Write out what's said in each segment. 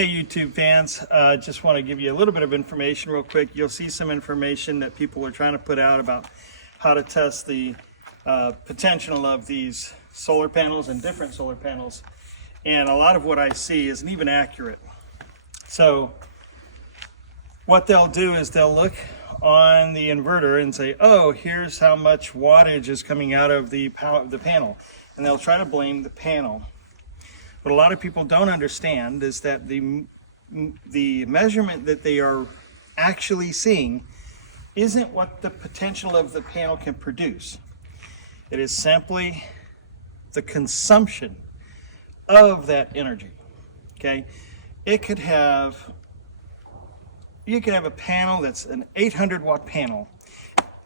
Hey YouTube fans, just want to give you a little bit of information real quick. You'll see some information that people are trying to put out about how to test the potential of these solar panels and different solar panels. And a lot of what I see isn't even accurate. So what they'll do is they'll look on the inverter and say, oh, here's how much wattage is coming out of the panel. And they'll try to blame the panel. What a lot of people don't understand is that the measurement that they are actually seeing isn't what the potential of the panel can produce. It is simply the consumption of that energy. Okay, you could have a panel that's an 800 watt panel,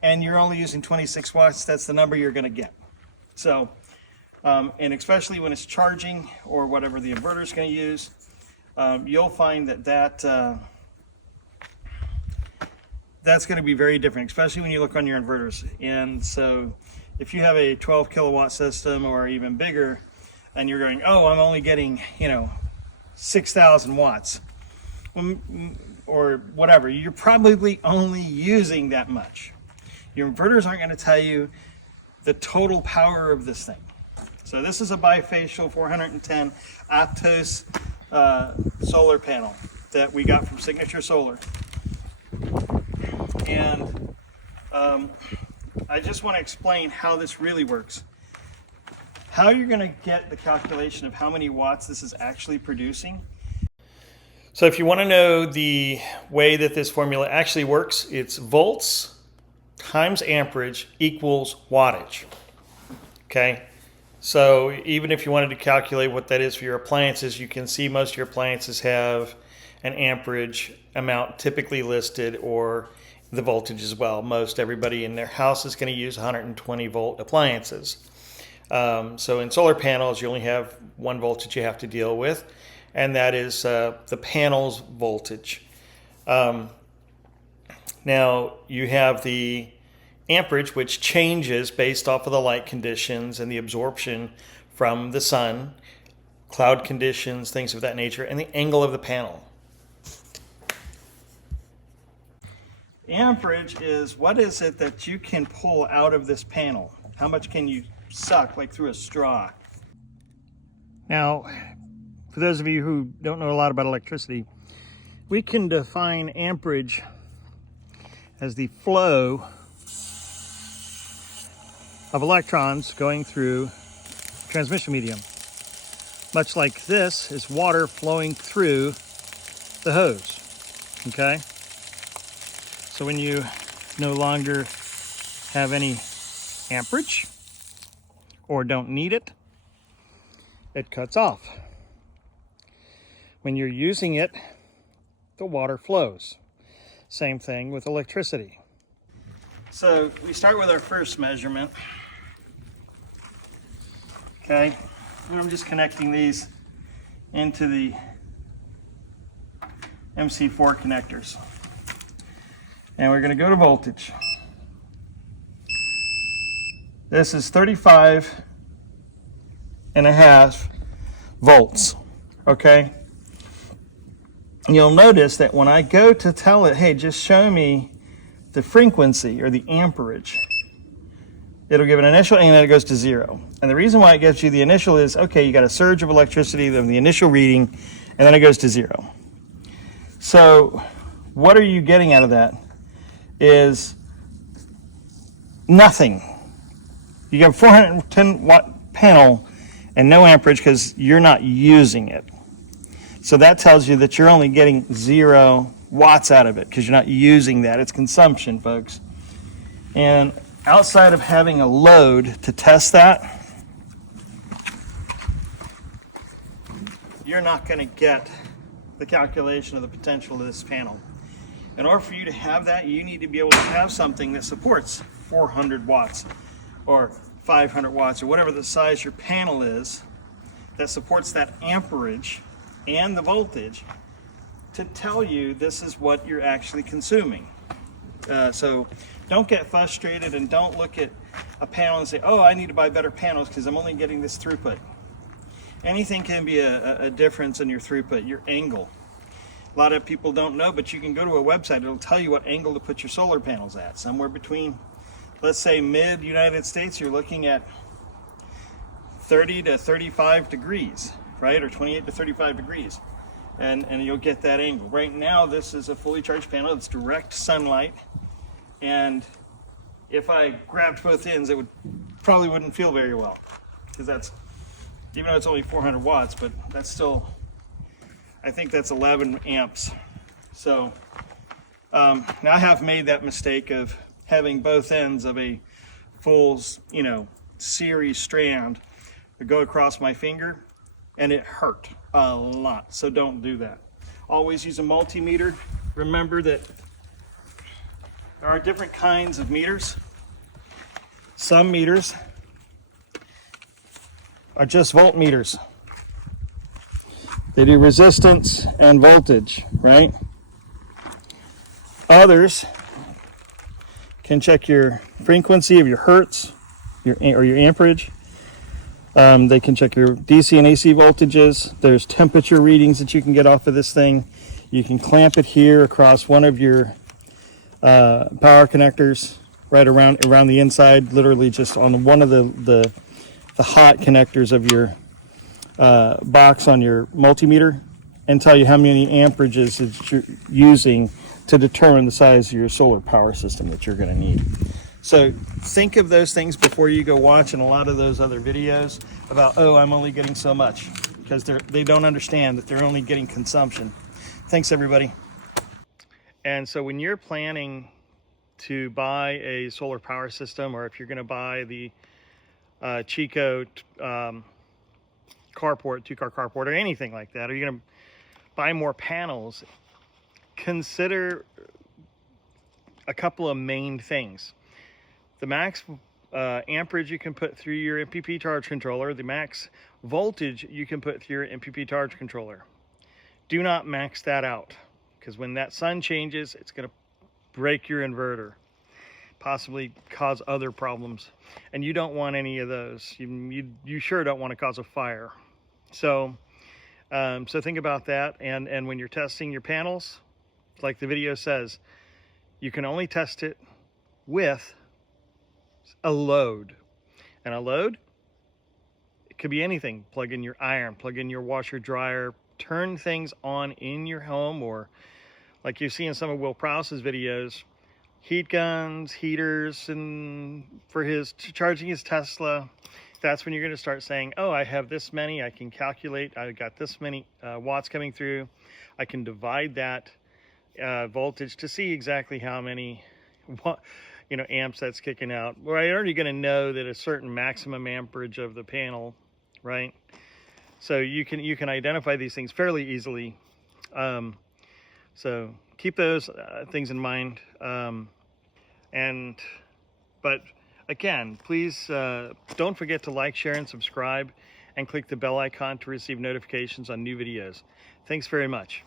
and you're only using 26 watts. That's the number you're going to get. So. And especially when it's charging or whatever the inverter is going to use, you'll find that's going to be very different, especially when you look on your inverters. And so if you have a 12 kilowatt system or even bigger, and you're going, oh, I'm only getting, 6,000 watts or whatever, you're probably only using that much. Your inverters aren't going to tell you the total power of this thing. So this is a bifacial 410 Aptos solar panel that we got from Signature Solar. And I just want to explain how this really works. How you're going to get the calculation of how many watts this is actually producing. So if you want to know the way that this formula actually works, it's volts times amperage equals wattage. Okay? So even if you wanted to calculate what that is for your appliances, you can see most of your appliances have an amperage amount typically listed, or the voltage as well. Most everybody in their house is going to use 120 volt appliances. So in solar panels, you only have one voltage you have to deal with, and that is the panel's voltage. Now you have the amperage, which changes based off of the light conditions and the absorption from the sun, cloud conditions, things of that nature, and the angle of the panel. The amperage is what is it that you can pull out of this panel? How much can you suck, like through a straw? Now, for those of you who don't know a lot about electricity, we can define amperage as the flow of electrons going through transmission medium. Much like this is water flowing through the hose, okay? So when you no longer have any amperage or don't need it, it cuts off. When you're using it, the water flows. Same thing with electricity. So we start with our first measurement. Okay, and I'm just connecting these into the MC4 connectors. And we're going to go to voltage. This is 35.5 volts. Okay? And you'll notice that when I go to tell it, hey, just show me the frequency or the amperage, it'll give an initial and then it goes to 0. And the reason why it gives you the initial is, okay, you got a surge of electricity of the initial reading, and then it goes to 0. So what are you getting out of that is nothing. You have a 410 watt panel and no amperage because you're not using it. So that tells you that you're only getting 0 watts out of it because you're not using that. It's consumption, folks. And outside of having a load to test that, you're not going to get the calculation of the potential of this panel. In order for you to have that, you need to be able to have something that supports 400 watts or 500 watts or whatever the size your panel is, that supports that amperage and the voltage to tell you this is what you're actually consuming. So don't get frustrated and don't look at a panel and say, oh, I need to buy better panels because I'm only getting this throughput. Anything can be a difference in your throughput, your angle. A lot of people don't know, but you can go to a website. It'll tell you what angle to put your solar panels at. Somewhere between, let's say, mid-United States, you're looking at 30 to 35 degrees, right? Or 28 to 35 degrees. And you'll get that angle. Right now, this is a fully charged panel. It's direct sunlight. And if I grabbed both ends, it probably wouldn't feel very well. Because that's, even though it's only 400 watts, but that's still, I think that's 11 amps. So now I have made that mistake of having both ends of a full, series strand go across my finger, and it hurt a lot. So don't do that. Always use a multimeter. Remember that there are different kinds of meters. Some meters are just voltmeters. They do resistance and voltage, right? Others can check your frequency of your hertz, your amperage. They can check your DC and AC voltages. There's temperature readings that you can get off of this thing. You can clamp it here across one of your power connectors, right around the inside, literally just on one of the hot connectors of your box on your multimeter, and tell you how many amperages that you're using to determine the size of your solar power system that you're going to need. So think of those things before you go watching a lot of those other videos about, oh, I'm only getting so much, because they don't understand that they're only getting consumption. Thanks, everybody. And so when you're planning to buy a solar power system, or if you're going to buy the Chico carport, two-car carport, or anything like that, or you're going to buy more panels, consider a couple of main things. The max amperage you can put through your MPP charge controller, the max voltage you can put through your MPP charge controller. Do not max that out, because when that sun changes, it's going to break your inverter, possibly cause other problems, and you don't want any of those. You sure don't want to cause a fire. So so think about that, and when you're testing your panels, like the video says, you can only test it with a load. And a load, it could be anything. Plug in your iron, plug in your washer dryer, turn things on in your home, or like you see in some of Will Prowse's videos, heat guns, heaters, and for charging his Tesla. That's when you're going to start saying, oh, I have this many, I can calculate, I got this many watts coming through. I can divide that voltage to see exactly how many amps that's kicking out. Well, I'm already going to know that a certain maximum amperage of the panel, right? So you can identify these things fairly easily. So keep those things in mind. But again, please don't forget to like, share, and subscribe, and click the bell icon to receive notifications on new videos. Thanks very much.